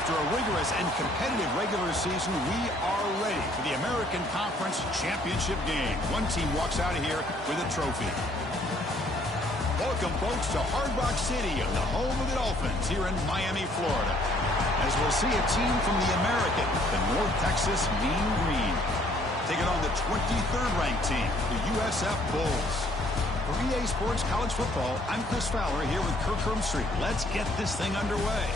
After a rigorous and competitive regular season, we are ready for the American Conference Championship game. One team walks out of here with a trophy. Welcome, folks, to Hard Rock City and the home of the Dolphins here in Miami, Florida. As we'll see a team from the American, the North Texas Mean Green, taking on the 23rd ranked team, the USF Bulls. For EA Sports College Football, I'm Chris Fowler here with Kirk Herbstreit. Let's get this thing underway.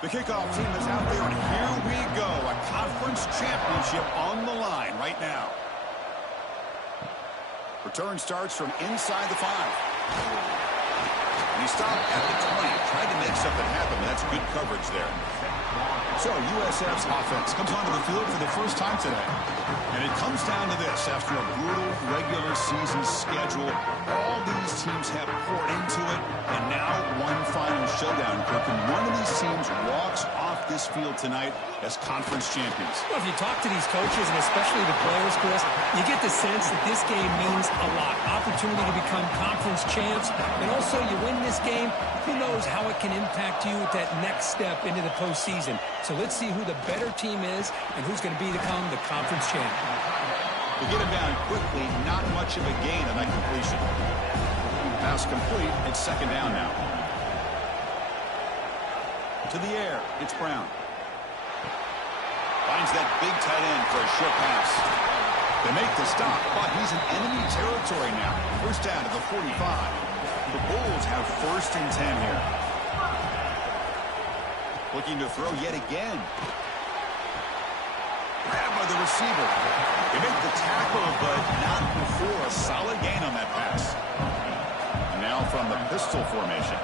The kickoff team is out there, and here we go. A conference championship on the line right now. Return starts from inside the 5. And he stopped at the 20. Tried to make something happen, but that's good coverage there. So USF's offense comes onto the field for the first time today. And it comes down to this. After a brutal regular season schedule, all these teams have poured into it, and now one final showdown, Kirk. And one of these teams walks off this field tonight as conference champions. Well, if you talk to these coaches, and especially the players, Chris, you get the sense that this game means a lot. Opportunity to become conference champs, and also you win this game, who knows how it can impact you at that next step into the postseason. So let's see who the better team is and who's going to become the conference champ. To get him down quickly, not much of a gain on that completion. Pass complete. It's second down now. To the air. It's Brown. Finds that big tight end for a short pass. They make the stop, but he's in enemy territory now. First down to the 45. The Bulls have first and 10 here. Looking to throw yet again. Grabbed by the receiver. They make the tackle, but not before a solid gain on that pass. And now from the pistol formation.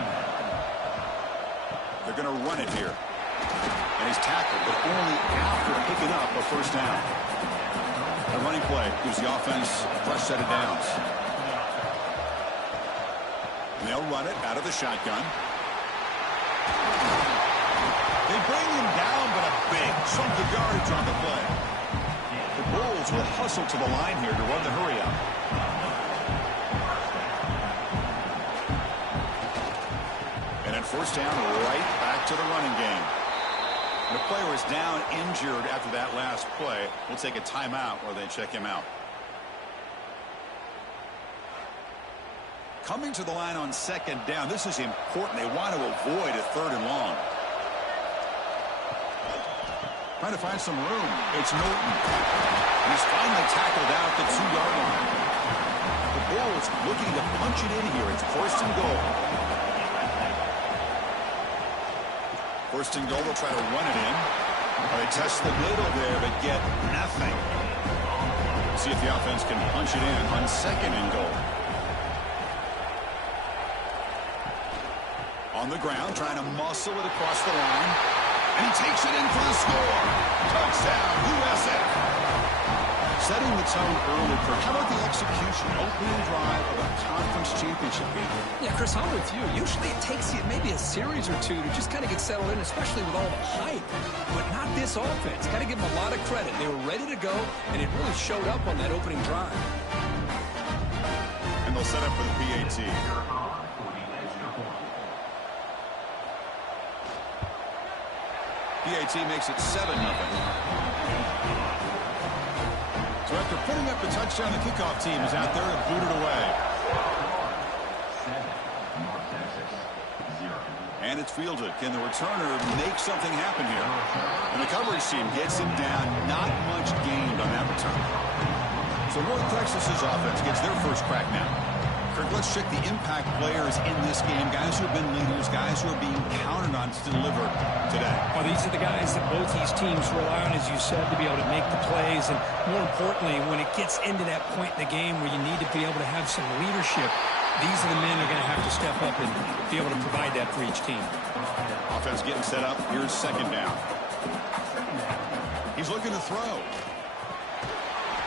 They're going to run it here. And he's tackled, but only after picking up a first down. A running play gives the offense a fresh set of downs. And they'll run it out of the shotgun. They bring him down, but a big chunk of yardage on the play. The Bulls will hustle to the line here to run the hurry up. And then first down, right back to the running game. The player is down injured after that last play. We'll take a timeout while they check him out. Coming to the line on second down, this is important. They want to avoid a third and long. Trying to find some room. It's Milton. And he's finally tackled out the 2-yard line. The Bulls looking to punch it in here. It's first and goal. First and goal, they'll try to run it in. They test the middle there, but get nothing. See if the offense can punch it in on second and goal. On the ground, trying to muscle it across the line. And he takes it in for the score. Touchdown, USF. Setting the tone early, Kirk. How about the execution? Opening drive of a conference championship game. Yeah, Chris, I'm with you. Usually it takes you maybe a series or two to just kind of get settled in, especially with all the hype. But not this offense. Got to give them a lot of credit. They were ready to go, and it really showed up on that opening drive. And they'll set up for the PAT. PAT makes it 7-0. So after putting up the touchdown, the kickoff team is out there to boot it away. And it's fielded. Can the returner make something happen here? And the coverage team gets him down. Not much gained on that return. So North Texas's offense gets their first crack now. Kirk, let's check the impact players in this game. Guys who have been leaders, guys who are being counted on to deliver today. Well, these are the guys that both these teams rely on, as you said, to be able to make the plays. And more importantly, when it gets into that point in the game where you need to be able to have some leadership, These are the men who are going to have to step up and be able to provide that for each team. Offense getting set up. Here's second down. He's looking to throw.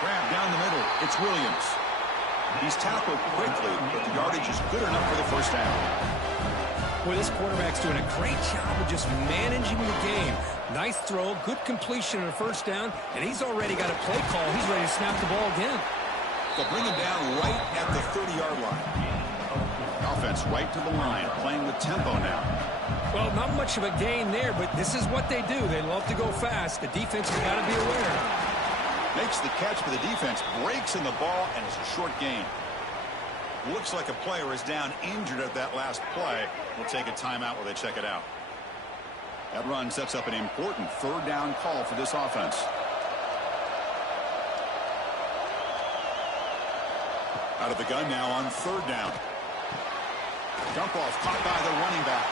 Grab down the middle. It's Williams. He's tackled quickly, but the yardage is good enough for the first down. Well, this quarterback's doing a great job of just managing the game. Nice throw, good completion on a first down, and he's already got a play call. He's ready to snap the ball again. They'll bring him down right at the 30-yard line. Offense right to the line, playing with tempo now. Well, not much of a gain there, but this is what they do. They love to go fast. The defense has got to be aware. Makes the catch, but the defense breaks in the ball, and it's a short gain. Looks like a player is down injured at that last play. We'll take a timeout while they check it out. That run sets up an important third down call for this offense. Out of the gun now on third down. Dump off caught by the running back.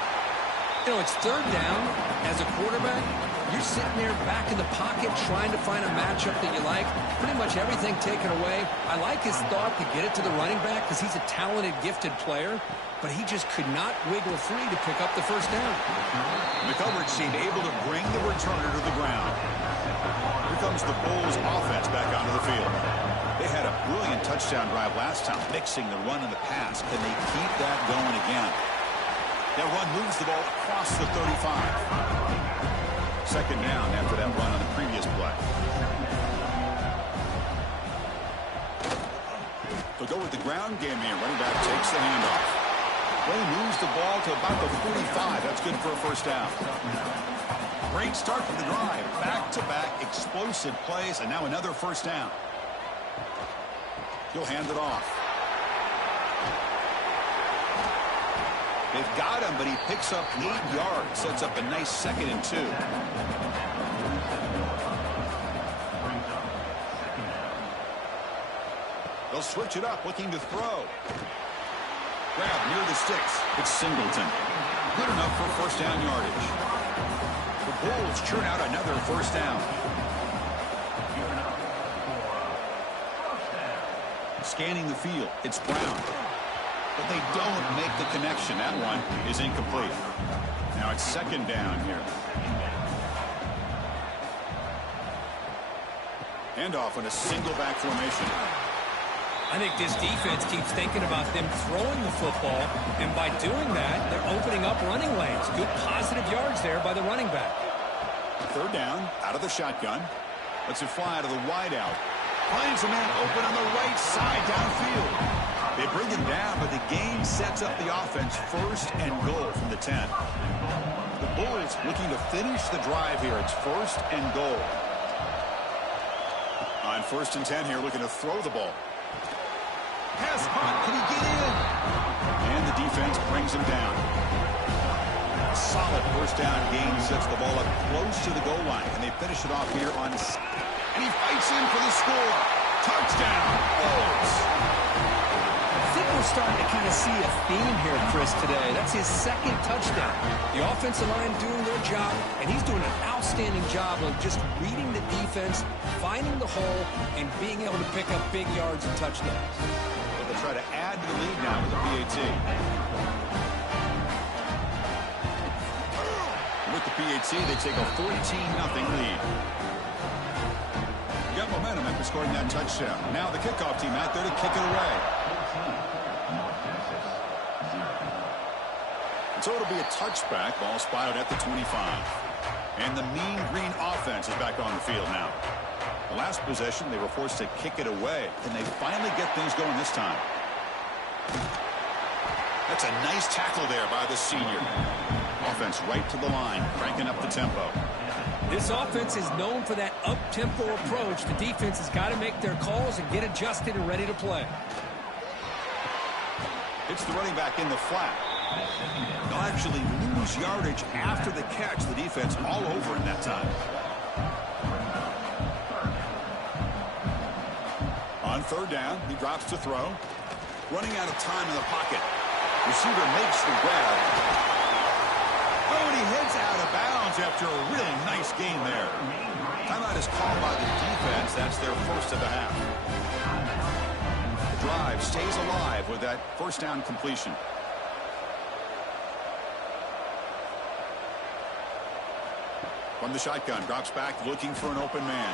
You know, it's third down. As a quarterback, you're sitting there back in the pocket trying to find a matchup that you like. Pretty much everything taken away. I like his thought to get it to the running back because he's a talented, gifted player, but he just could not wiggle free to pick up the first down. The coverage team able to bring the returner to the ground. Here comes the Bulls offense back onto the field. They had a brilliant touchdown drive last time, mixing the run and the pass. Can they keep that going again? That run moves the ball across the 35. Second down after that run on the previous play. They'll go with the ground game here. Running back takes the handoff. Well, he moves the ball to about the 45. That's good for a first down. Great start to the drive. Back-to-back explosive plays, and now another first down. He'll hand it off. They've got him, but he picks up 8 yards. Sets up a nice 2nd and 2. They'll switch it up, looking to throw. Grab near the sticks. It's Singleton. Good enough for first down yardage. The Bulls churn out another first down. Scanning the field. It's Brown. But they don't make the connection. That one is incomplete. Now it's second down here. Handoff in a single back formation. I think this defense keeps thinking about them throwing the football, and by doing that, they're opening up running lanes. Good positive yards there by the running back. Third down, out of the shotgun. Lets it fly to the wideout. Finds a man open on the right side downfield. They bring him down, but the game sets up the offense first and goal from the 10. The Bulls looking to finish the drive here. It's first and goal. On first and 10 here, looking to throw the ball. Pass caught. Can he get in? And the defense brings him down. Solid first down gain sets the ball up close to the goal line. And they finish it off here on... And he fights in for the score. Touchdown, Bulls. I think we're starting to kind of see a theme here, Chris, today. That's his 2nd touchdown. The offensive line doing their job, and he's doing an outstanding job of just reading the defense, finding the hole, and being able to pick up big yards and touchdowns. Well, they'll try to add to the lead now with the PAT. With the PAT, they take a 14-0 lead. Got momentum after scoring that touchdown. Now the kickoff team out there to kick it away. And so it'll be a touchback. Ball spotted at the 25. And the mean green offense is back on the field now. The last possession, they were forced to kick it away. Can they finally get things going this time? That's a nice tackle there by the senior. Offense right to the line, cranking up the tempo. This offense is known for that up-tempo approach. The defense has got to make their calls and get adjusted and ready to play. It's the running back in the flat. They'll actually lose yardage after the catch. The defense all over in that time. On third down, he drops to throw. Running out of time in the pocket. Receiver makes the grab. Oh, and he heads out of bounds after a really nice game there. Timeout is called by the defense. That's their first of the half. The drive stays alive with that first down completion. From the shotgun, drops back looking for an open man.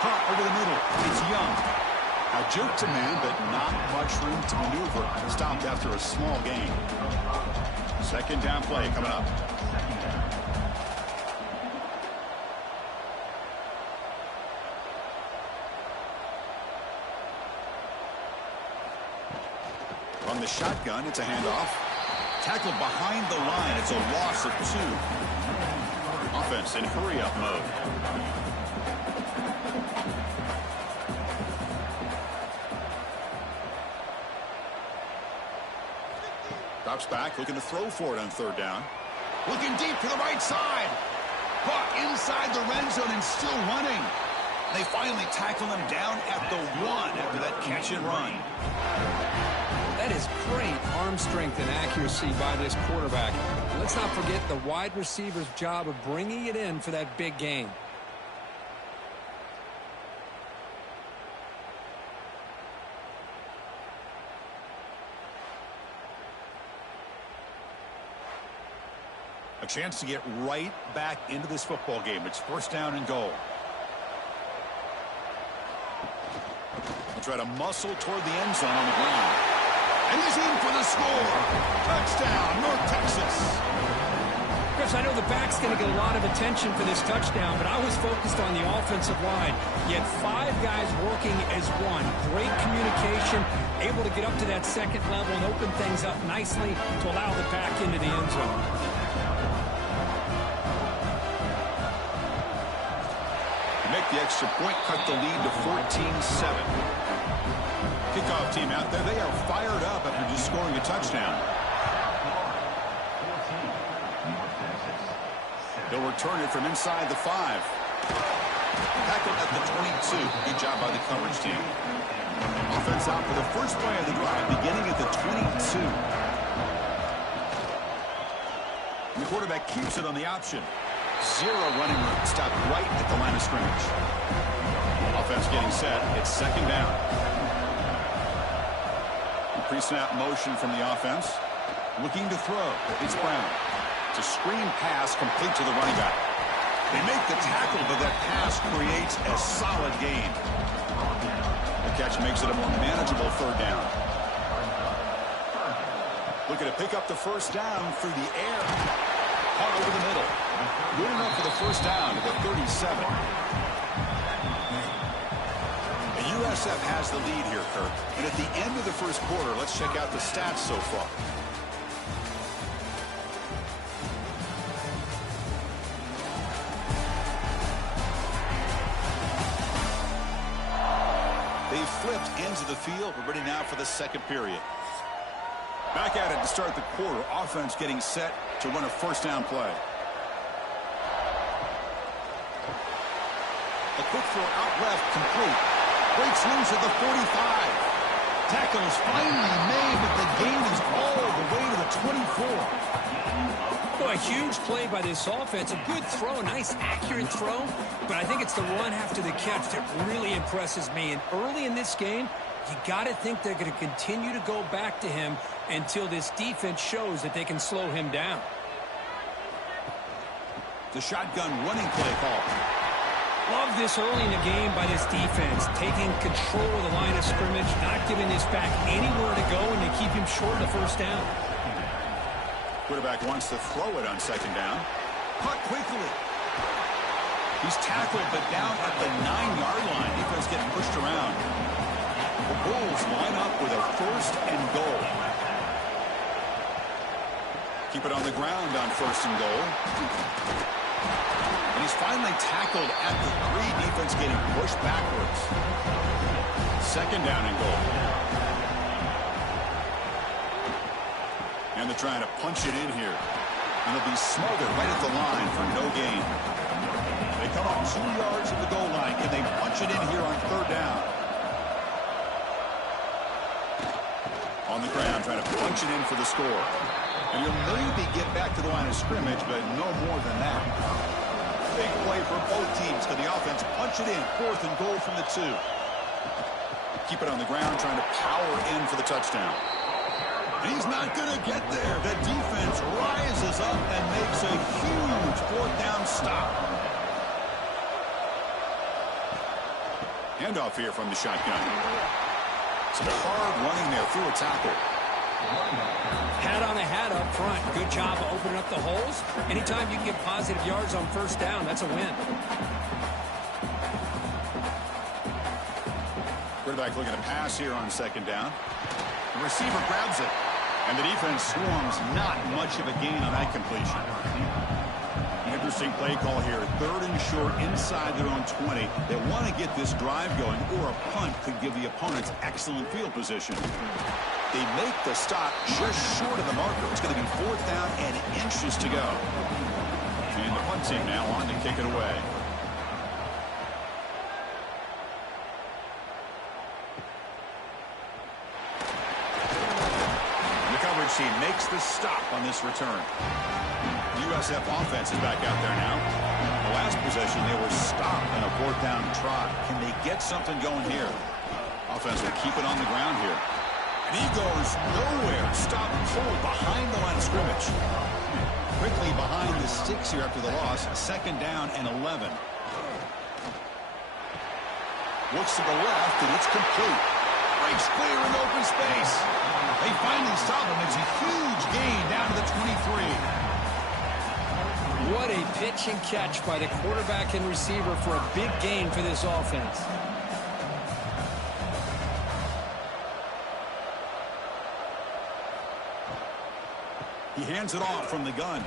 Caught over the middle. It's Young. A jerk to man, but not much room to maneuver. Stopped after a small gain. Second down play coming up. From the shotgun, it's a handoff. Tackled behind the line. It's a loss of 2. Offense in hurry-up mode. Drops back, looking to throw for it on third down. Looking deep to the right side. Caught inside the red zone and still running. They finally tackle him down at the 1 after that catch and run. That is great arm strength and accuracy by this quarterback. Let's not forget the wide receiver's job of bringing it in for that big game. A chance to get right back into this football game. It's first down and goal. He'll try to muscle toward the end zone on the ground. And he's in for the score. Touchdown, North Texas. Chris, I know the back's going to get a lot of attention for this touchdown, but I was focused on the offensive line. Yet 5 guys working as one. Great communication, able to get up to that second level and open things up nicely to allow the back into the end zone. Make the extra point, cut the lead to 14-7. Kickoff team out there, they are fired up after just scoring a touchdown. They'll return it from inside the 5. Tackled at the 22. Good job by the coverage team. Offense out for the first play of the drive, beginning at the 22. And the quarterback keeps it on the option. 0 running room. Stopped right at the line of scrimmage. Offense getting set. It's second down. Pre-snap motion from the offense. Looking to throw. It's Brown. It's a screen pass complete to the running back. They make the tackle, but that pass creates a solid gain. The catch makes it a more manageable third down. Looking to pick up the first down through the air. Caught over the middle. Good enough for the first down to the 37. The USF has the lead here, Kirk. And at the end of the first quarter, let's check out the stats so far. They've flipped ends of the field. We're ready now for the second period. Back at it to start the quarter. Offense getting set to run a first down play. A quick throw out left, complete. Breaks loose at the 45. Tackle is finally made, but the gain is all the way to the 24. Boy, a huge play by this offense. A good throw, a nice accurate throw. But I think it's the run after the catch that really impresses me. And early in this game, you got to think they're going to continue to go back to him until this defense shows that they can slow him down. The shotgun running play call. Love this early in the game by this defense, taking control of the line of scrimmage, not giving this back anywhere to go, and they keep him short of the first down. Quarterback wants to throw it on second down. Caught quickly. He's tackled, but down at the 9-yard line. Defense getting pushed around. The Bulls line up with a first and goal. Keep it on the ground on first and goal. And he's finally tackled at the 3. Defense getting pushed backwards. Second down and goal. And they're trying to punch it in here. And they'll be smothered right at the line for no gain. They come up 2 yards at the goal line. Can they punch it in here on third down? On the ground, trying to punch it in for the score. And you'll maybe get back to the line of scrimmage, but no more than that. Big play for both teams. Can the offense punch it in? Fourth and goal from the 2. keep it on the ground, trying to power in for the touchdown. And he's not going to get there. The defense rises up and makes a huge fourth down stop. Handoff here from the shotgun. Some hard running there through a tackle. Hat on a hat up front. Good job of opening up the holes. Anytime you can get positive yards on first down, that's a win. Quarterback looking to pass here on second down. The receiver grabs it. And the defense swarms. Not much of a gain on that completion. Interesting play call here. 3rd and short inside their own 20. They want to get this drive going, or a punt could give the opponents excellent field position. They make the stop just short of the marker. It's going to be 4th down and inches to go. And the punt team now on to kick it away. The coverage team makes the stop on this return. USF offense is back out there now. The last possession, they were stopped on a 4th down trot. Can they get something going here? Offense will keep it on the ground here. And he goes nowhere. Stop cold behind the line of scrimmage. Quickly behind the sticks here after the loss. 2nd down and 11. Looks to the left, and it's complete. Breaks clear in open space. They finally stop him. It's a huge gain down to the 23. What a pitch and catch by the quarterback and receiver for a big gain for this offense. He hands it off from the gun.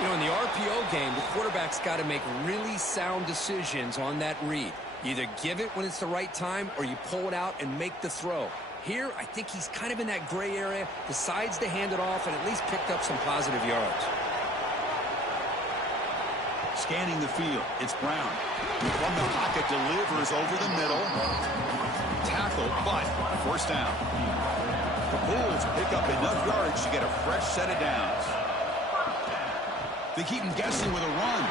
You know, in the RPO game, the quarterback's got to make really sound decisions on that read. Either give it when it's the right time, or you pull it out and make the throw. Here, I think he's kind of in that gray area, decides to hand it off, and at least picked up some positive yards. Scanning the field, it's Brown. From the pocket, delivers over the middle. Tackle, but 1st down. The Bulls pick up enough yards to get a fresh set of downs. They keep him guessing with a run.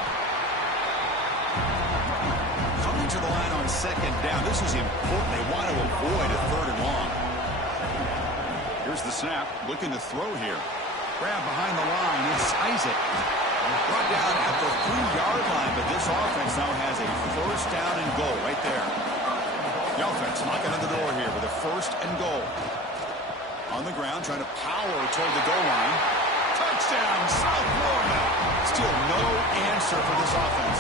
Coming to the line on 2nd down. This is important. They want to avoid a 3rd and long. Here's the snap. Looking to throw here. Grab behind the line. Inside it. Brought down at the 3-yard line, but this offense now has a 1st down and goal right there. The offense knocking on the door here with a 1st and goal. On the ground, trying to power toward the goal line. Touchdown, South Florida. Still no answer for this offense.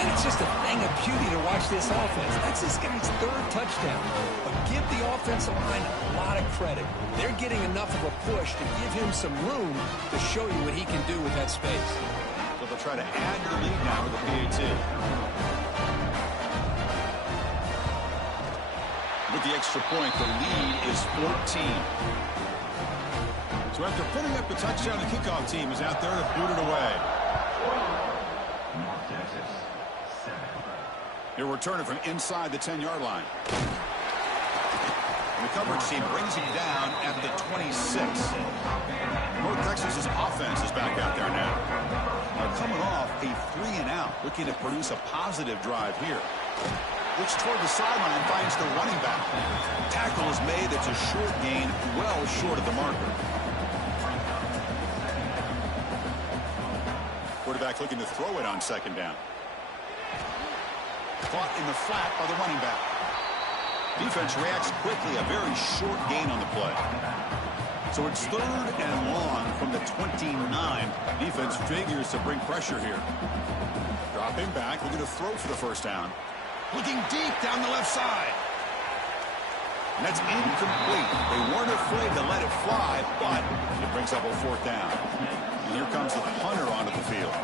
And it's just a thing of beauty to watch this offense. That's this guy's 3rd touchdown. But give the offensive line a lot of credit. They're getting enough of a push to give him some room to show you what he can do with that space. So they'll try to add to the lead now with the PAT. With the extra point, the lead is 14. So after putting up the touchdown, the kickoff team is out there to boot it away. He'll return it from inside the 10-yard line. And the coverage team brings him down at the 26. North Texas's offense is back out there now. They're coming off a 3-and-out, looking to produce a positive drive here. Looks toward the sideline, finds the running back. Tackle is made. That's a short gain, well short of the marker. Quarterback looking to throw it on 2nd down. Caught in the flat by the running back. Defense reacts quickly. A very short gain on the play. So it's 3rd and long from the 29. Defense figures to bring pressure here. Dropping back, looking to throw for the 1st down. Looking deep down the left side. And that's incomplete. They weren't afraid to let it fly, but it brings up a 4th down. And here comes the punter onto the field.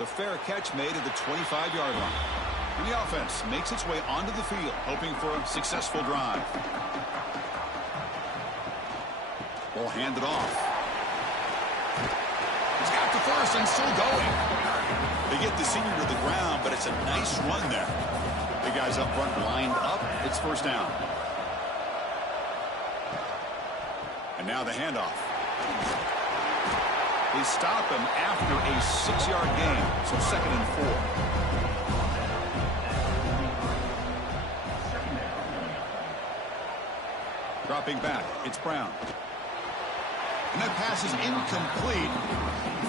The fair catch made at the 25-yard line. And the offense makes its way onto the field, hoping for a successful drive. Ball handed off. He's got the 1st and still going. They get the senior to the ground, but it's a nice run there. The guys up front lined up. It's 1st down. And now the handoff. They stop him after a 6-yard gain, so 2nd and 4. Dropping back, it's Brown. And that pass is incomplete.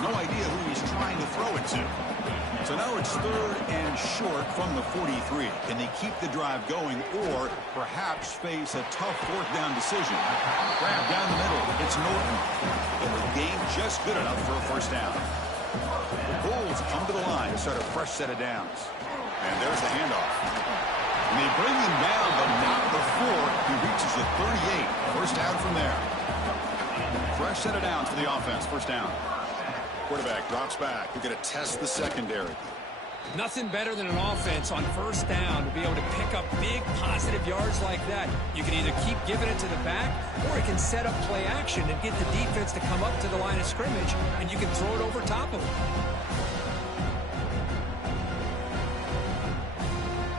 No idea who he's trying to throw it to. So now it's 3rd and short from the 43. Can they keep the drive going or perhaps face a tough 4th down decision? Grab down the middle. It's Norton. And the game just good enough for a 1st down. The Bulls come to the line to start a fresh set of downs. And there's the handoff. And they bring him down, but not before he reaches the 38. 1st down from there. Fresh set of downs for the offense. 1st down. Quarterback drops back. We're going to test the secondary. Nothing better than an offense on 1st down to be able to pick up big positive yards like that. You can either keep giving it to the back, or it can set up play action and get the defense to come up to the line of scrimmage, and you can throw it over top of them.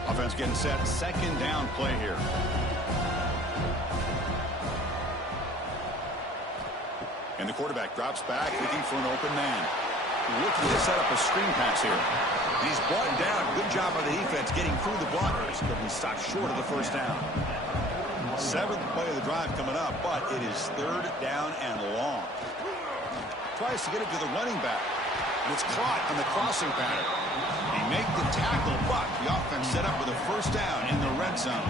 Offense getting set. 2nd down play here. And the quarterback drops back, looking for an open man. Looking to set up a screen pass here. He's brought down. Good job by the defense getting through the blockers, but he stopped short of the 1st down. 7th play of the drive coming up, but it is 3rd down and long. Tries to get it to the running back, and it's caught on the crossing pattern. He made the tackle, but the offense set up with a 1st down in the red zone.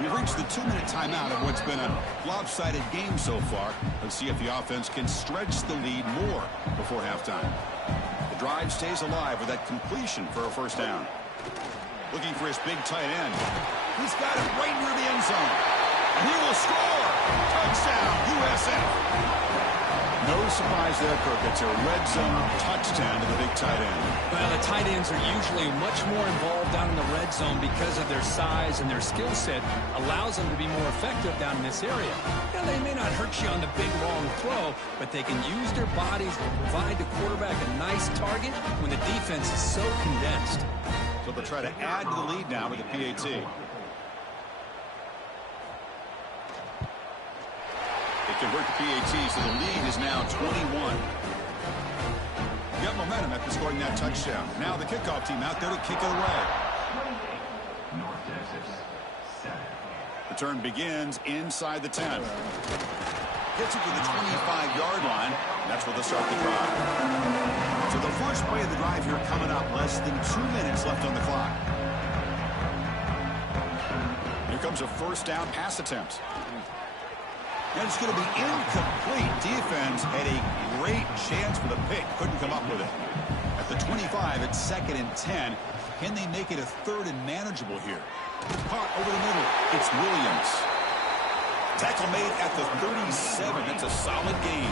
We've reached the 2-minute timeout of what's been a lopsided game so far. Let's see if the offense can stretch the lead more before halftime. The drive stays alive with that completion for a 1st down. Looking for his big tight end. He's got it right near the end zone. And he will score. Touchdown, USF. No surprise there, Kirk. It's a red zone touchdown to the big tight end. Well, the tight ends are usually much more involved down in the red zone because of their size, and their skill set allows them to be more effective down in this area. Now, they may not hurt you on the big, long throw, but they can use their bodies to provide the quarterback a nice target when the defense is so condensed. So they'll try to add to the lead now with the PAT. They convert the PAT, so the lead is now 21. Got momentum after scoring that touchdown. Now the kickoff team out there to kick it away. Return begins inside the 10. Gets it to the 25-yard line. That's where they'll start the drive. So the first play of the drive here coming up. Less than 2 minutes left on the clock. Here comes a 1st down pass attempt. And it's going to be incomplete. Defense had a great chance for the pick. Couldn't come up with it. At the 25, it's 2nd and 10. Can they make it a 3rd and manageable here? Caught over the middle. It's Williams. Tackle made at the 37. That's a solid gain.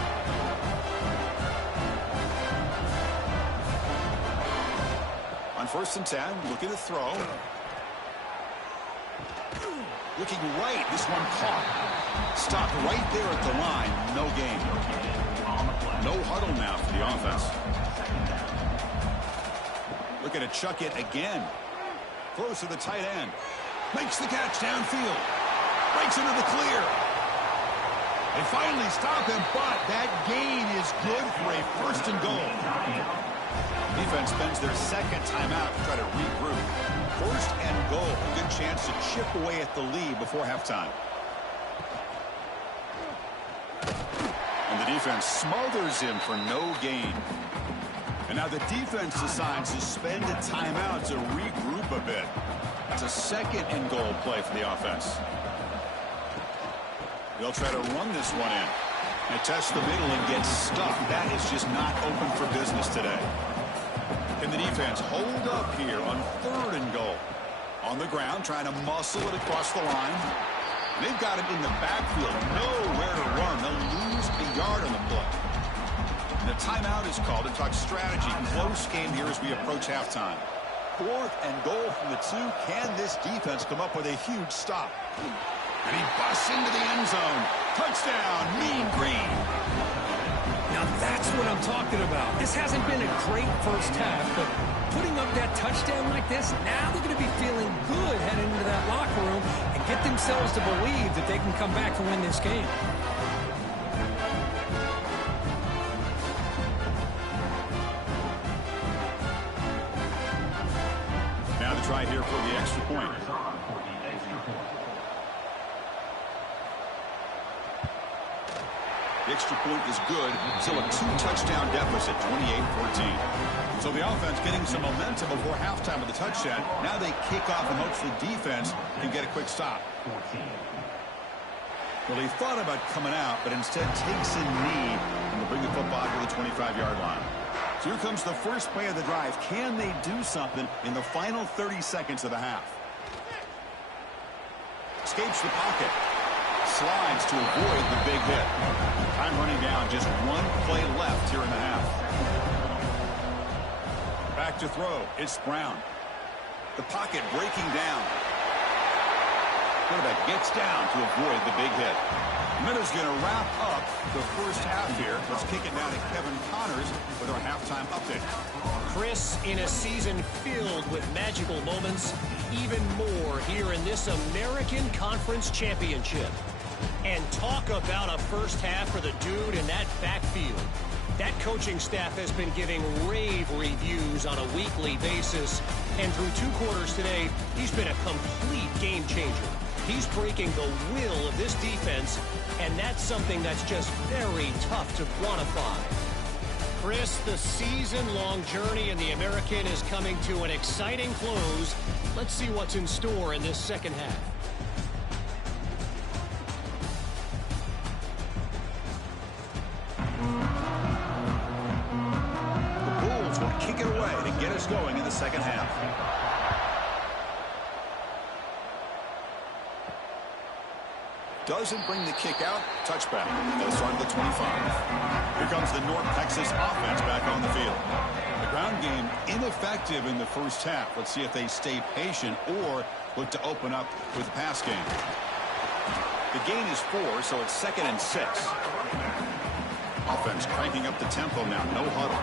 On 1st and 10, looking to throw. Looking right. This one caught. Stopped right there at the line. No gain. No huddle now for the offense. Looking to chuck it again. Close to the tight end. Makes the catch downfield. Breaks into the clear. They finally stop him, but that gain is good for a 1st and goal. Defense spends their 2nd timeout to try to regroup. 1st and goal. A good chance to chip away at the lead before halftime. And the defense smothers him for no gain. And now the defense decides to spend a timeout to regroup a bit. It's a 2nd and goal play for the offense. They'll try to run this one in. They test the middle and get stuck. That is just not open for business today. Can the defense hold up here on 3rd and goal? On the ground, trying to muscle it across the line. They've got it in the backfield. Nowhere to run. They'll lose a yard on the play. And the timeout is called to talk strategy. Close game here as we approach halftime. 4th and goal from the 2. Can this defense come up with a huge stop? And he busts into the end zone. Touchdown, Mean Green. Now that's what I'm talking about. This hasn't been a great 1st half, but putting up that touchdown like this, now they're going to be feeling good heading into that locker room and get themselves to believe that they can come back and win this game. try here for the extra point. The extra point is good. Still a 2-touchdown deficit, 28-14. So the offense getting some momentum before halftime with the touchdown. Now they kick off and hopes the defense can get a quick stop. Well, he thought about coming out, but instead takes a knee and will bring the football to the 25-yard line. So here comes the first play of the drive. Can they do something in the final 30 seconds of the half? Escapes the pocket. Slides to avoid the big hit. Time running down, just one play left here in the half. Back to throw. It's Brown. The pocket breaking down. Quarterback gets down to avoid the big hit. Minuta's going to wrap up the first half here. Let's kick it down to Kevin Connors with our halftime update. Chris, in a season filled with magical moments, even more here in this American Conference Championship. And talk about a first half for the dude in that backfield. That coaching staff has been giving rave reviews on a weekly basis. And through 2 quarters today, he's been a complete game changer. He's breaking the will of this defense, and that's something that's just very tough to quantify. Chris, the season-long journey in the American is coming to an exciting close. Let's see what's in store in this second half. The Bulls will kick it away to get us going in the second half. Doesn't bring the kick out. Touchback at the start of the 25. Here comes the North Texas offense back on the field. The ground game ineffective in the first half. Let's see if they stay patient or look to open up with the pass game. The gain is 4, so it's 2nd and 6. Offense cranking up the tempo now. No huddle.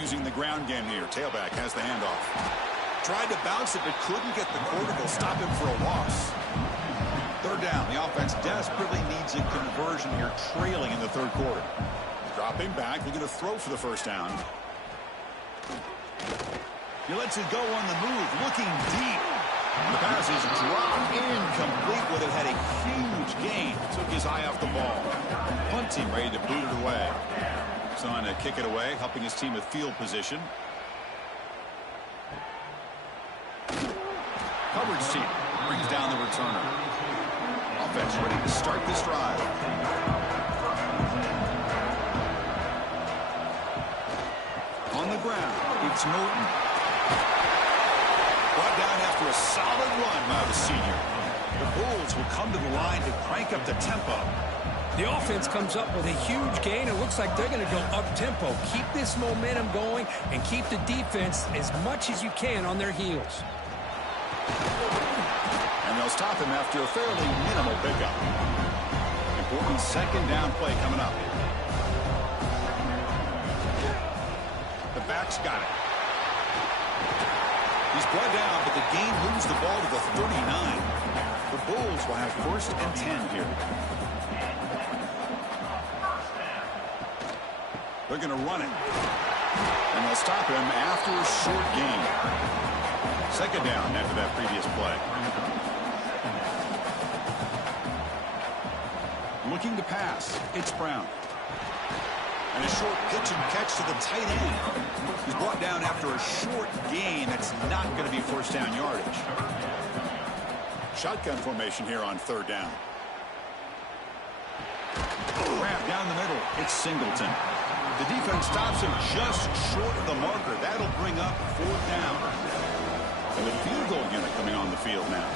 Using the ground game here. Tailback has the handoff. Tried to bounce it, but couldn't get the quarter to stop him for a loss. 3rd down. The offense desperately needs a conversion here, trailing in the 3rd quarter. Dropping back, looking to throw for the first down. He lets it go on the move, looking deep. The pass is dropped incomplete, but it had a huge gain. Took his eye off the ball. Punt team ready to boot it away. He's on to kick it away, helping his team with field position. Coverage team brings down the returner. Offense ready to start this drive. On the ground, it's Norton. Brought down after a solid run by the senior. The Bulls will come to the line to crank up the tempo. The offense comes up with a huge gain. It looks like they're going to go up-tempo. Keep this momentum going and keep the defense as much as you can on their heels. And they'll stop him after a fairly minimal pickup. Important 2nd down play coming up. The back's got it. He's brought down, but the gain moves the ball to the 39. The Bulls will have 1st and 10 here. They're going to run it. And they'll stop him after a short gain. 2nd down after that previous play. Looking to pass. It's Brown. And a short pitch and catch to the tight end. He's brought down after a short gain. That's not going to be 1st down yardage. Shotgun formation here on 3rd down. Wrap down the middle. It's Singleton. The defense stops him just short of the marker. That'll bring up 4th down. And the field goal unit coming on the field now.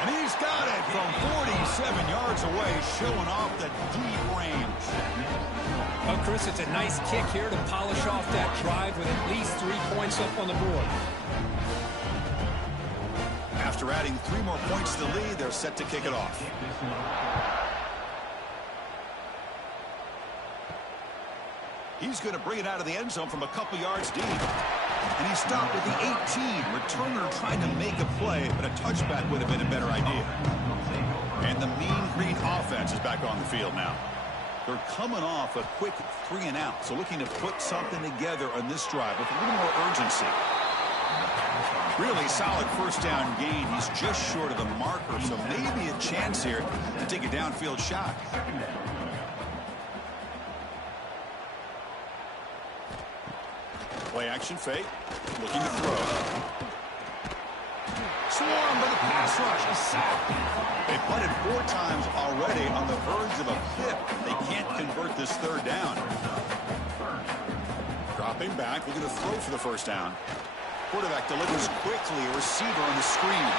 And he's got it from 47 yards away, showing off the deep range. Well, Chris, it's a nice kick here to polish off that drive with at least 3 points up on the board. After adding 3 more points to the lead, they're set to kick it off. He's going to bring it out of the end zone from a couple yards deep. And he stopped at the 18. Returner trying to make a play, but a touchback would have been a better idea. And the Mean Green offense is back on the field now. They're coming off a quick 3-and-out, so looking to put something together on this drive with a little more urgency. Really solid first down gain. He's just short of the marker, so maybe a chance here to take a downfield shot. Play action fake. Looking to throw. Swarmed by the pass rush. A sack. They punted 4 times already on the verge of a 5th. They can't convert this 3rd down. Dropping back. Looking to throw for the first down. Quarterback delivers quickly. A receiver on the screen.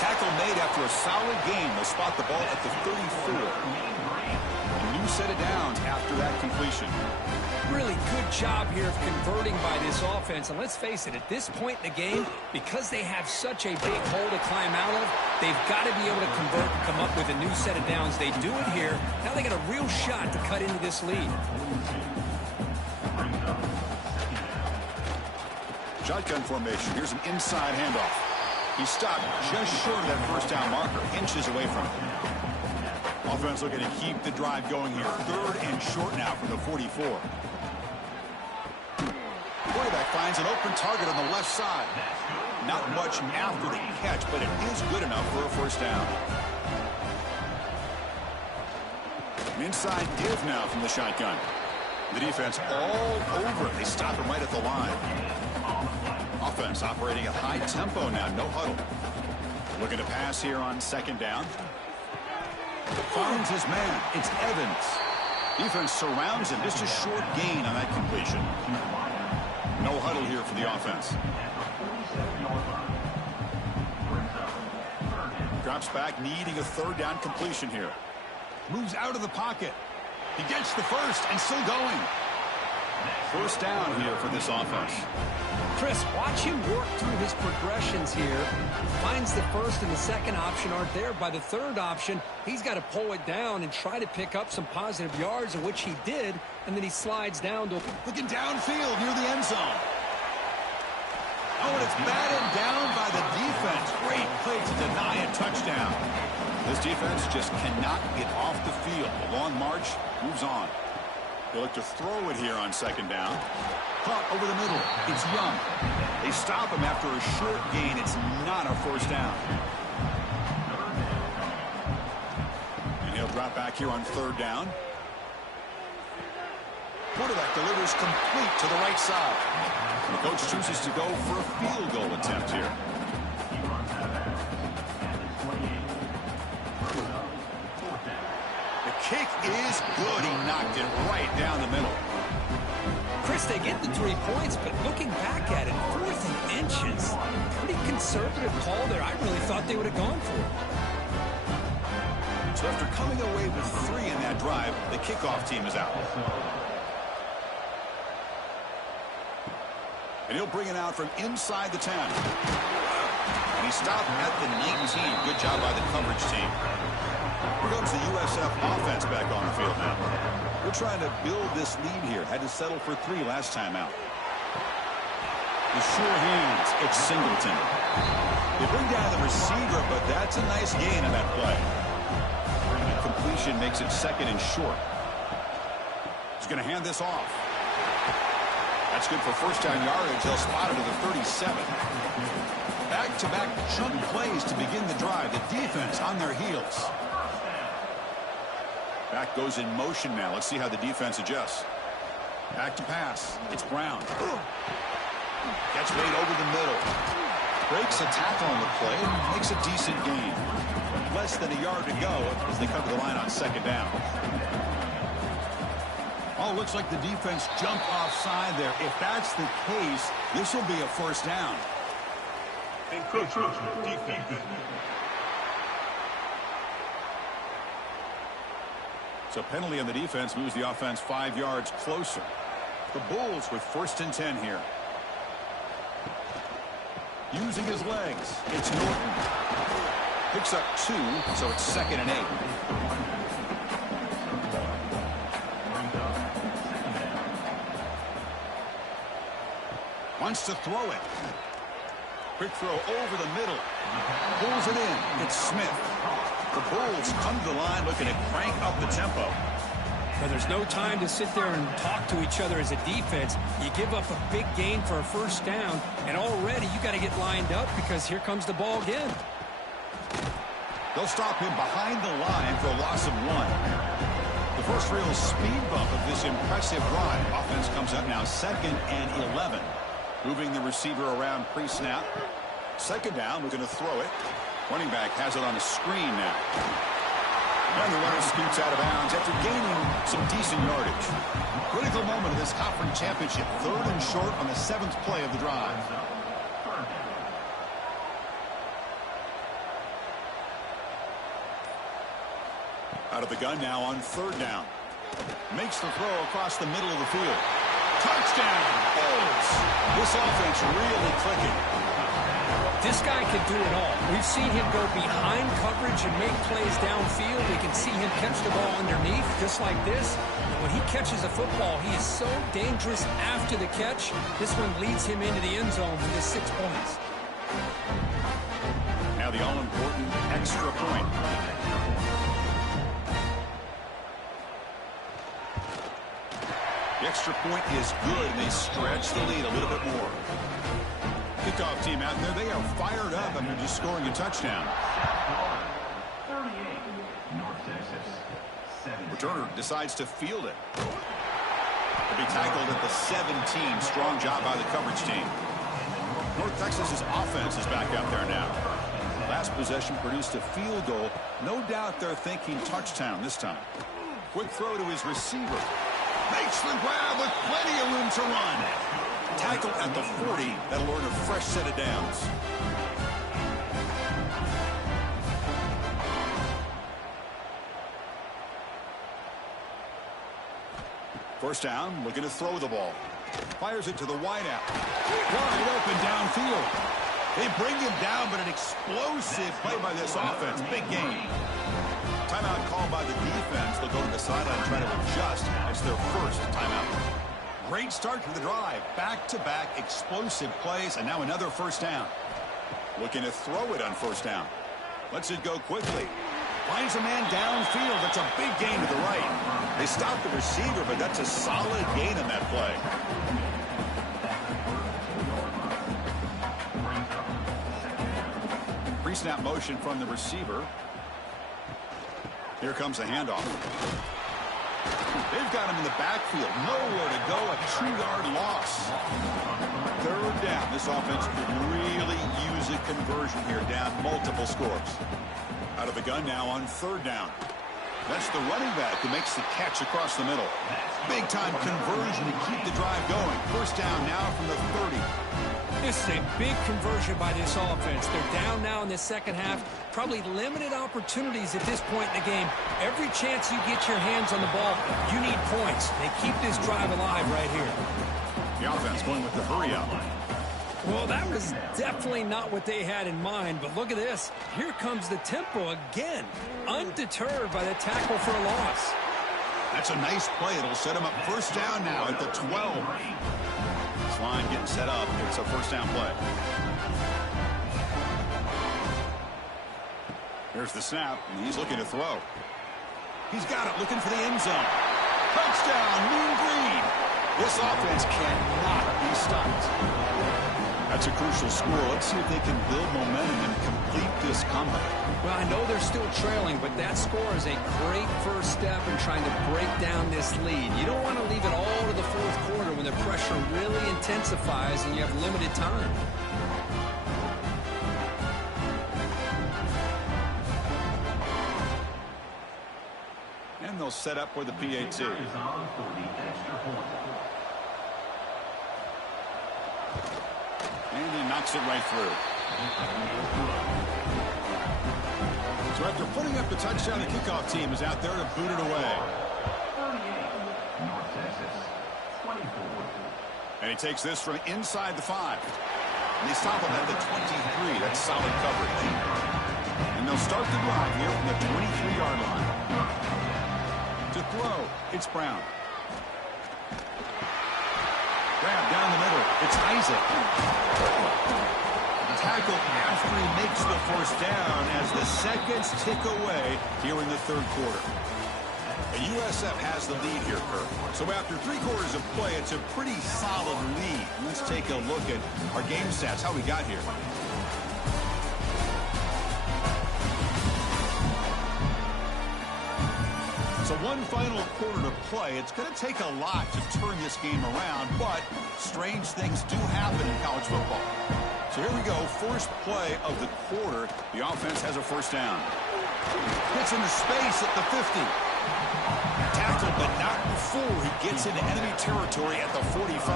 Tackle made after a solid gain. They'll spot the ball at the 34. A new set of downs after that completion. Really good job here of converting by this offense. And let's face it, at this point in the game, because they have such a big hole to climb out of, they've got to be able to convert and come up with a new set of downs. They do it here. Now they got a real shot to cut into this lead. Shotgun formation. Here's an inside handoff. He stopped just short of that first down marker, inches away from it. Offense looking to keep the drive going here. 3rd and short now from the 44. Quarterback finds an open target on the left side. Not much after the catch, but it is good enough for a first down. An inside give now from the shotgun. The defense all over it. They stop him right at the line. Offense operating at high tempo now. No huddle. Looking to pass here on 2nd down. Finds his man. It's Evans. Defense surrounds him. Just a short gain on that completion. No huddle here for the offense. Drops back, needing a 3rd down completion here. Moves out of the pocket. He gets the first and still going. First down here for this offense. Chris, watch him work through his progressions here. Finds the first and the second option aren't there. By the 3rd option, he's got to pull it down and try to pick up some positive yards, of which he did, and then he slides down to... Looking downfield near the end zone. Oh, and it's batted down by the defense. Great play to deny a touchdown. This defense just cannot get off the field. The long march moves on. They look to throw it here on 2nd down. Caught over the middle. It's Young. They stop him after a short gain. It's not a first down. And he'll drop back here on 3rd down. Quarterback delivers complete to the right side. And the coach chooses to go for a field goal attempt here. The kick is good. He knocked it right down the middle. Chris, they get the 3 points, but looking back at it, 4th and inches. Pretty conservative call there. I really thought they would have gone for it. So after coming away with 3 in that drive, the kickoff team is out. And he'll bring it out from inside the 10. And he stopped at the 19. Good job by the coverage team. Here comes the USF offense back on the field now. We're trying to build this lead here. Had to settle for 3 last time out. The sure hands. It's Singleton. They bring down the receiver, but that's a nice gain on that play. The completion makes it 2nd and short. He's going to hand this off. That's good for first down yardage. They'll spot it to the 37. Back-to-back chunk plays to begin the drive. The defense on their heels. Back goes in motion now. Let's see how the defense adjusts. Back to pass. It's Brown. Gets made over the middle. Breaks a tackle on the play and makes a decent gain. Less than a yard to go as they come to the line on 2nd down. Oh, looks like the defense jumped offside there. If that's the case, this will be a first down. So penalty on the defense moves the offense 5 yards closer. The Bulls with 1st and 10 here. Using his legs, it's Norton. Picks up 2, so it's 2nd and 8. Wants to throw it. Quick throw over the middle. Pulls it in. It's Smith. The Bulls come to the line looking to crank up the tempo. But there's no time to sit there and talk to each other as a defense. You give up a big gain for a first down, and already you got to get lined up because here comes the ball again. They'll stop him behind the line for a loss of 1. The first real speed bump of this impressive run. Offense comes up now 2nd and 11. Moving the receiver around pre-snap. 2nd down, we're going to throw it. Running back has it on a screen now. And the runner scoots out of bounds after gaining some decent yardage. Critical moment of this conference championship. 3rd and short on the 7th play of the drive. Out of the gun now on 3rd down. Makes the throw across the middle of the field. Touchdown! Bulls! This offense really clicking. This guy can do it all. We've seen him go behind coverage and make plays downfield. We can see him catch the ball underneath, just like this. And when he catches a football, he is so dangerous after the catch. This one leads him into the end zone for the 6 points. Now the all-important extra point. The extra point is good, and they stretch the lead a little bit more. Kickoff team out there, they are fired up after just scoring a touchdown. Returner decides to field it. He'll be tackled at the 17. Strong job by the coverage team. North Texas's offense is back out there now. Last possession produced a field goal. No doubt they're thinking touchdown this time. Quick throw to his receiver. Makes the grab with plenty of room to run. Tackle at the 40. That'll earn a fresh set of downs. First down, looking to throw the ball. Fires it to the wideout. Wide open downfield. They bring him down, but an explosive play by this offense. Big game. Timeout called by the defense. They'll go to the sideline and try to adjust. It's their first timeout. Great start to the drive. Back-to-back explosive plays, and now another first down. Looking to throw it on first down. Lets it go quickly. Finds a man downfield. That's a big gain to the right. They stop the receiver, but that's a solid gain in that play. Pre-snap motion from the receiver. Here comes a handoff. They've got him in the backfield. Nowhere to go. A 2-yard loss. 3rd down. This offense could really use a conversion here. Down multiple scores. Out of the gun now on 3rd down. That's the running back who makes the catch across the middle. Big-time conversion to keep the drive going. First down now from the 30. This is a big conversion by this offense. They're down now in the second half. Probably limited opportunities at this point in the game. Every chance you get your hands on the ball, you need points. They keep this drive alive right here. The offense going with the hurry up. Well, that was definitely not what they had in mind, but look at this. Here comes the tempo again. Undeterred by the tackle for a loss. That's a nice play. It'll set him up first down now at the 12. This line getting set up. It's a first down play. Here's the snap, and he's looking to throw. He's got it, looking for the end zone. Touchdown, Mean Green. This offense cannot be stopped. That's a crucial score. Let's see if they can build momentum and complete this comeback. Well, I know they're still trailing, but that score is a great first step in trying to break down this lead. You don't want to leave it all to the fourth quarter when the pressure really intensifies and you have limited time. And they'll set up for the PAT. And he knocks it right through. So after putting up the touchdown, the kickoff team is out there to boot it away. And he takes this from inside the 5. And they stop him at the 23. That's solid coverage. And they'll start the drive here from the 23-yard line. To throw, it's Brown. Grab down the middle. It's Isaac. Tackle after he makes the first down as the seconds tick away here in the third quarter. And USF has the lead here, Kirk. So after 3 quarters of play, it's a pretty solid lead. Let's take a look at our game stats, how we got here. So one final quarter to play. It's going to take a lot to turn this game around, but strange things do happen in college football. So here we go, first play of the quarter. The offense has a first down. Gets into space at the 50. Tackled, but not before he gets into enemy territory at the 45.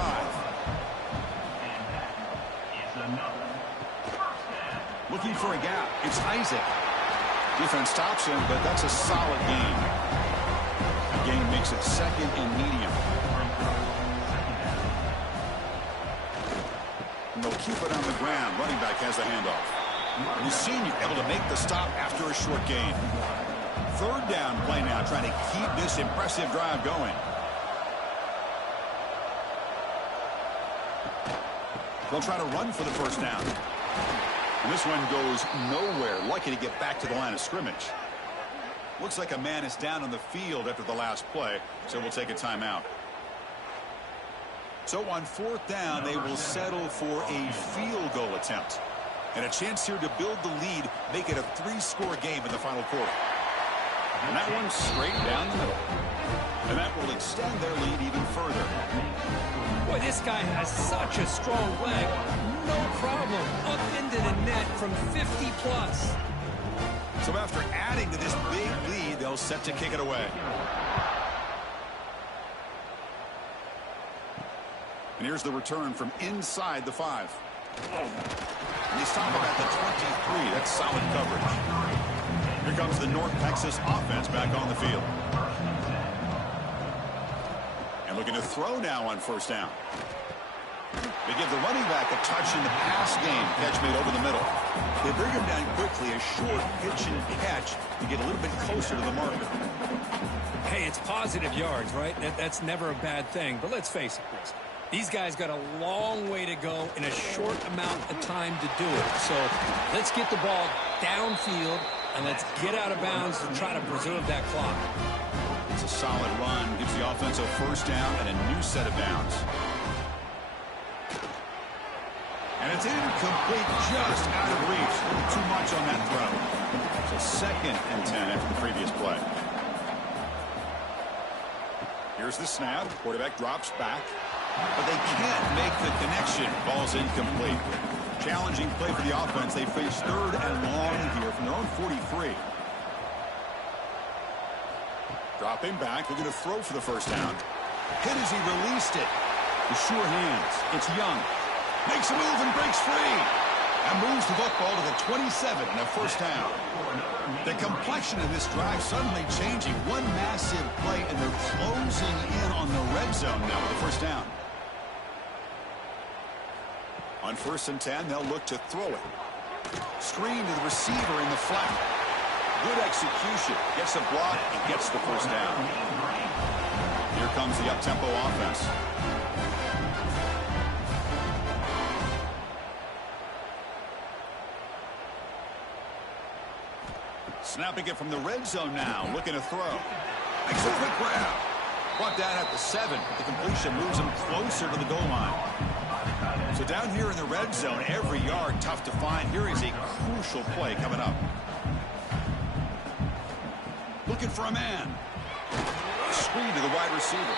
Looking for a gap. It's Isaac. Defense stops him, but that's a solid gain. The gain makes it second and medium. And they'll keep it on the ground. Running back has the handoff. The senior able to make the stop after a short gain. Third down play now, trying to keep this impressive drive going. They'll try to run for the first down. And this one goes nowhere. Lucky to get back to the line of scrimmage. Looks like a man is down on the field after the last play, so we'll take a timeout. So on fourth down, they will settle for a field goal attempt. And a chance here to build the lead, make it a 3-score game in the final quarter. And that one's straight down the middle. And that will extend their lead even further. Boy, this guy has such a strong leg. No problem. Up into the net from 50+. So after adding to this big lead, they'll set to kick it away. And here's the return from inside the 5. And they stop him at the 23. That's solid coverage. Here comes the North Texas offense back on the field. And looking to throw now on first down. They give the running back a touch in the pass game. Catch made over the middle. They bring him down quickly, a short pitch and catch to get a little bit closer to the marker. Hey, it's positive yards, right? That's never a bad thing. But let's face it, Chris. These guys got a long way to go in a short amount of time to do it. So let's get the ball downfield and let's get out of bounds to try to preserve that clock. It's a solid run. Gives the offense a first down and a new set of downs. And it's incomplete, just out of reach. A little too much on that throw. So second and 10 after the previous play. Here's the snap. Quarterback drops back. But they can't make the connection. Ball's incomplete. Challenging play for the offense. They face third and long here from their own 43. Dropping back. Looking to throw for the first down. Hit as he released it. With sure hands. It's Young. Makes a move and breaks free. And moves the football to the 27 and a first down. The complexion of this drive suddenly changing. One massive play, and they're closing in on the red zone now with the first down. On first and 10, they'll look to throw it. Screen to the receiver in the flat. Good execution. Gets a block and gets the first down. Here comes the up-tempo offense. Snapping it from the red zone now. Looking to throw. Makes a quick grab. Brought down at the 7. The completion moves him closer to the goal line. So down here in the red zone, every yard tough to find. Here is a crucial play coming up. Looking for a man. Screen to the wide receiver.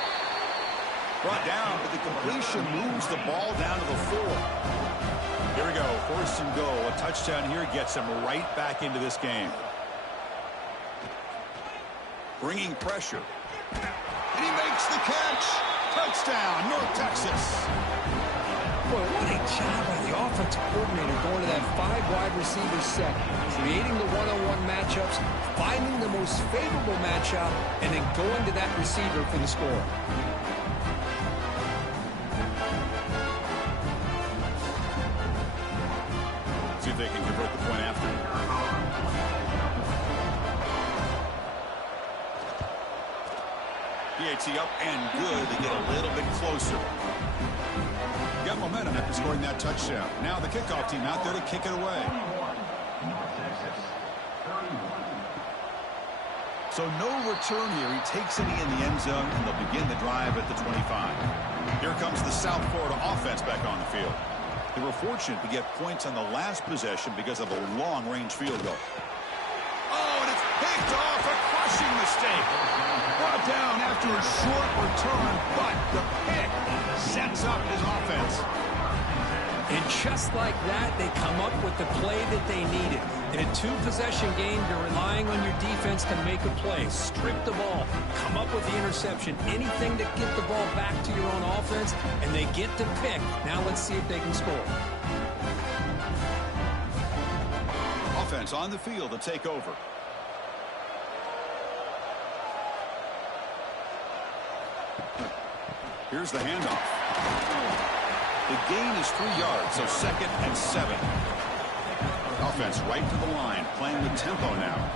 Brought down, but the completion moves the ball down to the 4. Here we go. First and goal. A touchdown here gets him right back into this game. Bringing pressure. And he makes the catch. Touchdown, North Texas. Boy, what a job by the offensive coordinator going to that 5 wide receiver set, creating the one-on-one matchups, finding the most favorable matchup, and then going to that receiver for the score. See if they can convert the point after. PAT up and good. They get a little bit closer. Got momentum after scoring that touchdown. Now the kickoff team out there to kick it away. So no return here. He takes it in the end zone, and they'll begin the drive at the 25. Here comes the South Florida offense back on the field. They were fortunate to get points on the last possession because of a long-range field goal. Oh, and it's picked off, a crushing mistake. Brought down after a short return, but the pick sets up his offense. And just like that, they come up with the play that they needed. In a two-possession game, you're relying on your defense to make a play. Strip the ball. Come up with the interception. Anything to get the ball back to your own offense, and they get the pick. Now let's see if they can score. Offense on the field to take over. Here's the handoff. The gain is 3 yards, so 2nd and 7. Offense right to the line, playing with tempo now.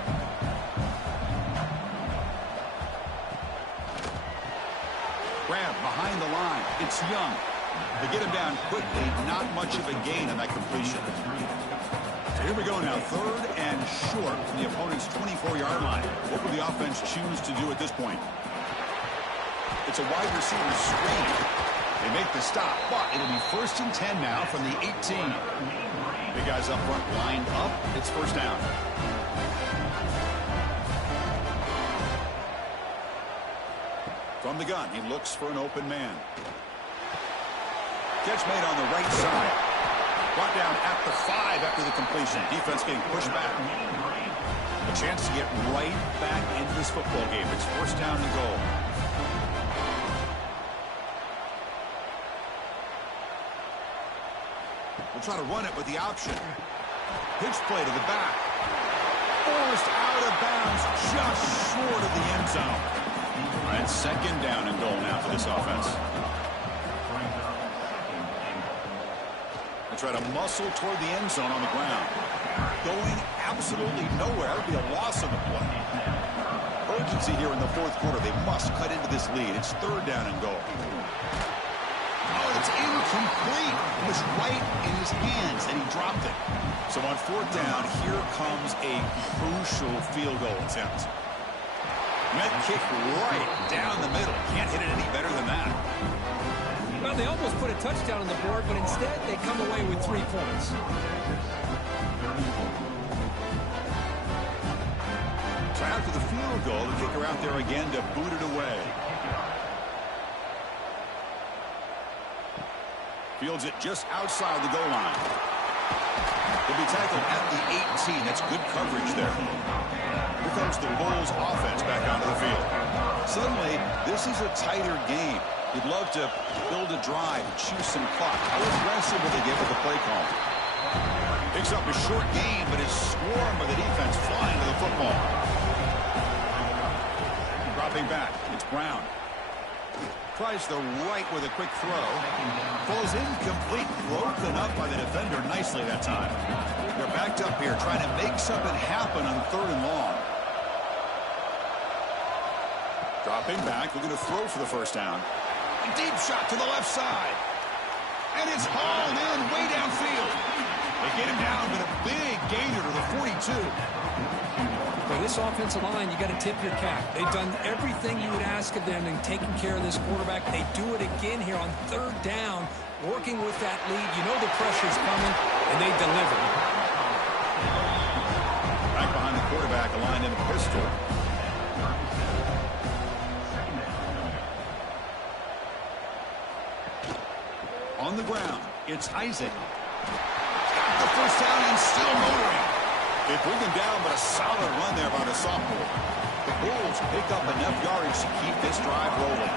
Grab behind the line. It's Young. They get him down quickly. Not much of a gain on that completion. Here we go now, 3rd and short from the opponent's 24-yard line. What will the offense choose to do at this point? It's a wide receiver screen. They make the stop, but it'll be 1st and 10 now from the 18. Big guys up front lined up. It's 1st down. From the gun, he looks for an open man. Catch made on the right side. Brought down at the 5 after the completion. Defense getting pushed back. A chance to get right back into this football game. It's 1st down and goal. We'll try to run it with the option. Pitch play to the back. Forced out of bounds just short of the end zone. And 2nd down and goal now for this offense. They try to muscle toward the end zone on the ground. Going absolutely nowhere. It would be a loss on the play. Urgency here in the 4th quarter. They must cut into this lead. It's 3rd down and goal. Oh, it's incomplete. It was right in his hands, and he dropped it. So on 4th down, here comes a crucial field goal attempt. Met kick right down the middle. Can't hit it any better than that. Well, they almost put a touchdown on the board, but instead they come away with 3 points. So after the field goal, the kicker out there again to boot it away. Fields it just outside the goal line. He'll be tackled at the 18. That's good coverage there. Here comes the Bulls offense back onto the field. Suddenly, this is a tighter game. You'd love to build a drive, choose some clock. How aggressive will they get with the play call? Picks up a short gain, but is swarmed by the defense flying to the football. Dropping back, it's Brown. Tries the right with a quick throw. Falls incomplete, broken up by the defender nicely that time. They're backed up here, trying to make something happen on 3rd and long. Dropping back, looking to throw for the 1st down. A deep shot to the left side. And it's hauled in way downfield. They get him down, but a big gainer to the 42. For this offensive line, you got to tip your cap. They've done everything you would ask of them in taking care of this quarterback. They do it again here on 3rd down, working with that lead. You know the pressure's coming, and they deliver. Back behind the quarterback, aligned in a pistol. On the ground, it's Isaac. Got the 1st down and still motoring. They bring him down, but a solid run there by the sophomore. The Bulls pick up enough yardage to keep this drive rolling.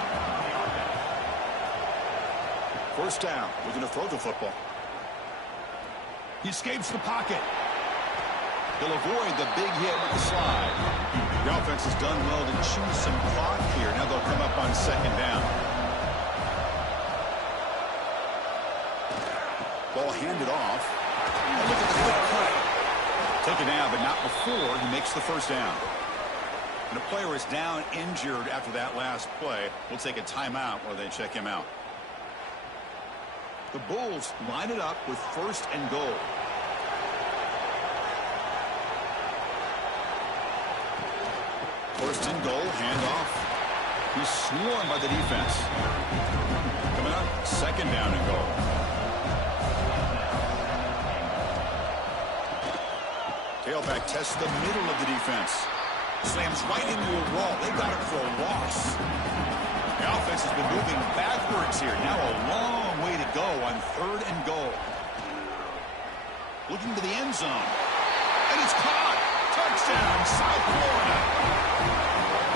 1st down. We're going to throw the football. He escapes the pocket. He'll avoid the big hit with the slide. The offense has done well to choose some clock here. Now they'll come up on 2nd down. Ball handed off. And look at the quick cut. Taken down, but not before he makes the 1st down. And the player is down injured after that last play. We'll take a timeout while they check him out. The Bulls line it up with 1st and goal. First and goal, handoff. He's swarmed by the defense. Coming up, second down and goal. Tailback tests the middle of the defense. Slams right into a wall. They got him for a loss. The offense has been moving backwards here. Now a long way to go on third and goal. Looking to the end zone. And it's caught. Touchdown, South Florida.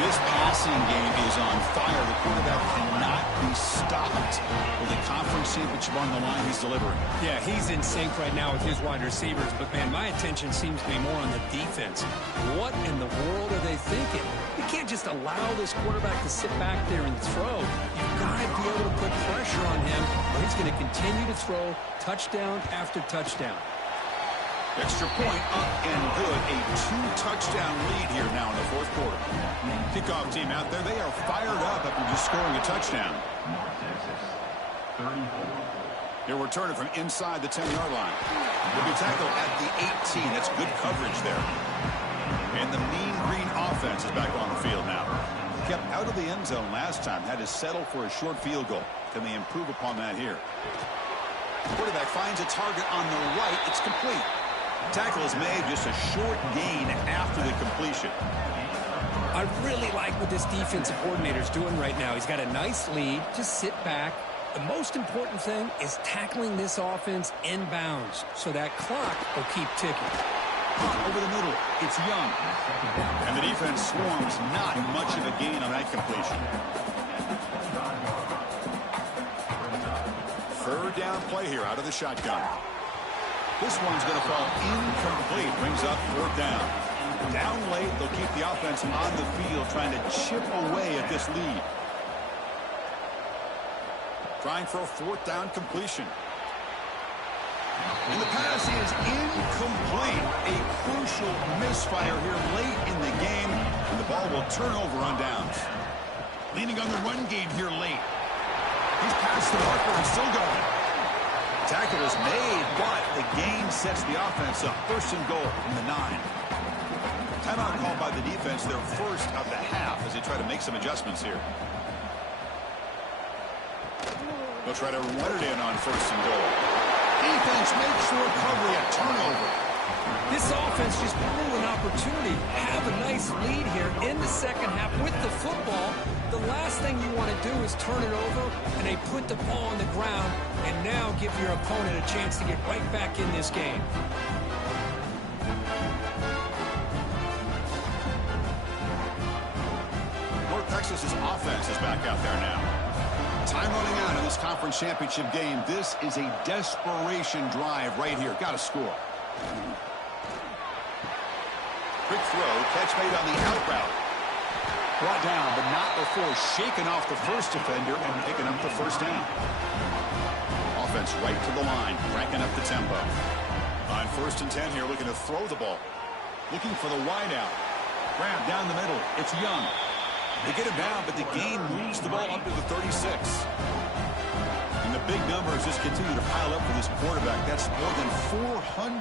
This passing game is on fire. The quarterback cannot be stopped. With a conference championship on the line, he's delivering. Yeah, he's in sync right now with his wide receivers. But, man, my attention seems to be more on the defense. What in the world are they thinking? You can't just allow this quarterback to sit back there and throw. You've got to be able to put pressure on him, or he's going to continue to throw touchdown after touchdown. Extra point up and good. A 2-touchdown lead here now in the fourth quarter. Kickoff team out there. They are fired up after just scoring a touchdown. He'll return it from inside the 10-yard line. He'll be tackled at the 18. That's good coverage there. And the mean green offense is back on the field now. Kept out of the end zone last time. Had to settle for a short field goal. Can they improve upon that here? The quarterback finds a target on the right. It's complete. Tackle is made, just a short gain after the completion. I really like what this defensive coordinator is doing right now. He's got a nice lead. Just sit back. The most important thing is tackling this offense inbounds so that clock will keep ticking. Over the middle, it's Young. And the defense swarms, not much of a gain on that completion. Third down play here out of the shotgun. This one's going to fall incomplete. Brings up fourth down. Down late, they'll keep the offense on the field trying to chip away at this lead. Trying for a fourth down completion. And the pass is incomplete. A crucial misfire here late in the game. And the ball will turn over on downs. Leaning on the run game here late. He's past the marker and still going. Tackle is made, but the gain sets the offense up. First and goal from the 9. Timeout called by the defense, their first of the half, as they try to make some adjustments here. They'll try to run it in on first and goal. Defense makes the recovery a turnover. This offense just blew an opportunity. Have a nice lead here in the second half with the football. The last thing you want to do is turn it over, and they put the ball on the ground, and now give your opponent a chance to get right back in this game. North Texas's offense is back out there now. Time running out in this conference championship game. This is a desperation drive right here. Got to score. Quick throw, catch made on the out route. Brought down, but not before shaking off the first defender and picking up the first down. Offense right to the line, cranking up the tempo. On first and 10 here, looking to throw the ball. Looking for the wide out. Grab down the middle. It's Young. They get him down, but the gain moves the ball up to the 36. And the big numbers just continue to pile up for this quarterback. That's more than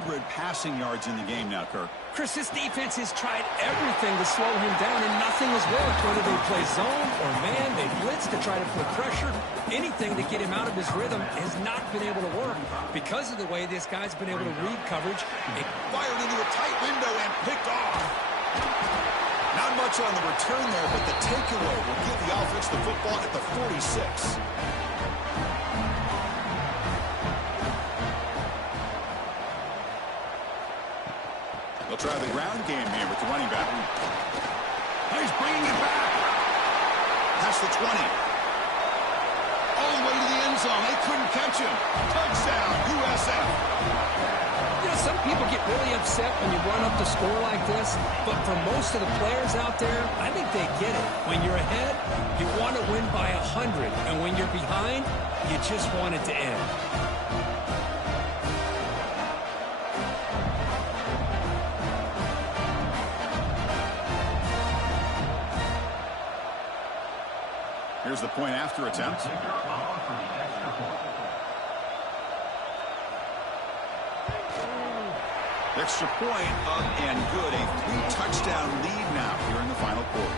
400 passing yards in the game now, Kirk. Chris, this defense has tried everything to slow him down, and nothing has worked. Whether they play zone or man, they blitz to try to put pressure. Anything to get him out of his rhythm has not been able to work because of the way this guy's been able to read coverage. It fired into a tight window and picked off. Not much on the return there, but the takeaway will give the offense the football at the 46. They'll try the ground game here with the running back. He's bringing it back. That's the 20. All the way to the end zone. They couldn't catch him. Touchdown, USF. You know, some people get really upset when you run up the score like this, but for most of the players out there, I think they get it. When you're ahead, you want to win by 100, and when you're behind, you just want it to end. Here's the point after attempt. Extra point up and good. A 3-touchdown lead now here in the final quarter.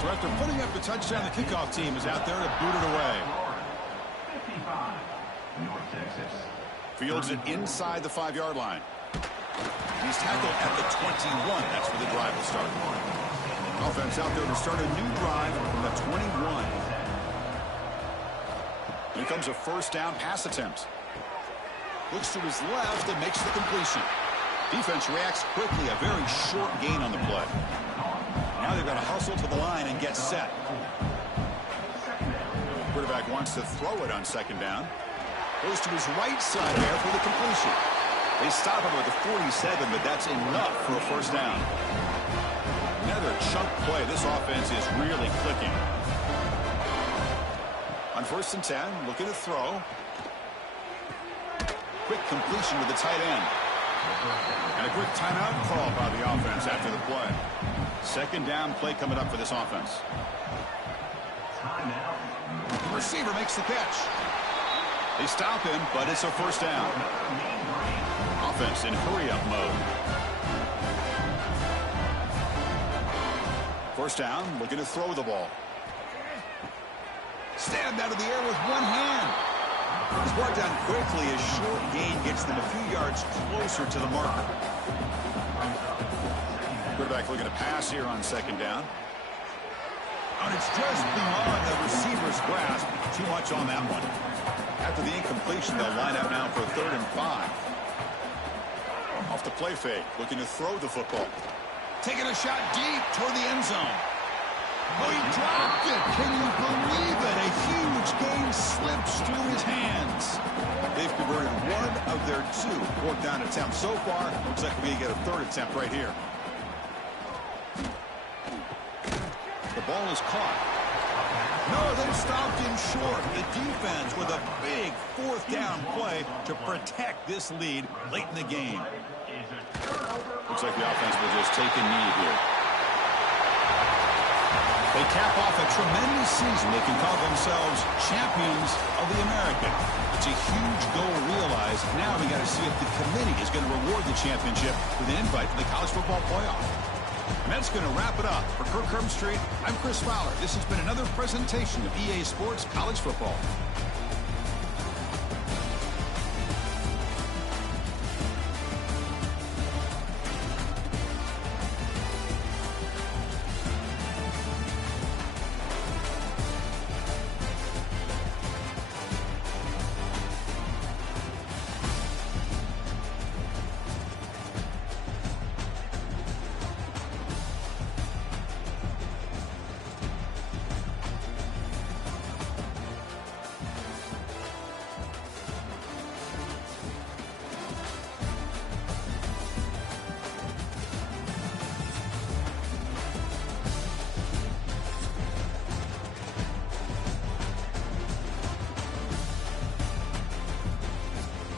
So after putting up the touchdown, the kickoff team is out there to boot it away. Fields it inside the 5-yard line. He's tackled at the 21. That's where the drive will start. Offense out there to start a new drive from the 21. Here comes a first down pass attempt. Looks to his left and makes the completion. Defense reacts quickly. A very short gain on the play. Now they've got to hustle to the line and get set. Quarterback wants to throw it on second down. Goes to his right side there for the completion. They stop him at the 47, but that's enough for a first down. Another chunk play. This offense is really clicking. On 1st and 10, looking to throw. Quick completion to the tight end. And a quick timeout call by the offense after the play. Second down play coming up for this offense. The receiver makes the catch. They stop him, but it's a first down. Offense in hurry-up mode. First down, looking to throw the ball. Stabbed out of the air with one hand. He's brought down quickly. A short gain gets them a few yards closer to the marker. Quarterback looking to pass here on second down. And it's just beyond the receiver's grasp. Too much on that one. After the incompletion, they'll line up now for 3rd and 5. Off the play fake, looking to throw the football. Taking a shot deep toward the end zone. Oh, he dropped it. Can you believe it? A huge gain slips through his hands. They've converted one of their 2 fourth down attempts so far. Looks like we're going to get a 3rd attempt right here. The ball is caught. No, they stopped him short. The defense with a big 4th down play to protect this lead late in the game. Looks like the offense will just take a knee here. They cap off a tremendous season. They can call themselves champions of the American. It's a huge goal realized. Now we got to see if the committee is going to reward the championship with an invite to the college football playoff. And that's going to wrap it up. For Kirk Herbstreit, I'm Chris Fowler. This has been another presentation of EA Sports College Football.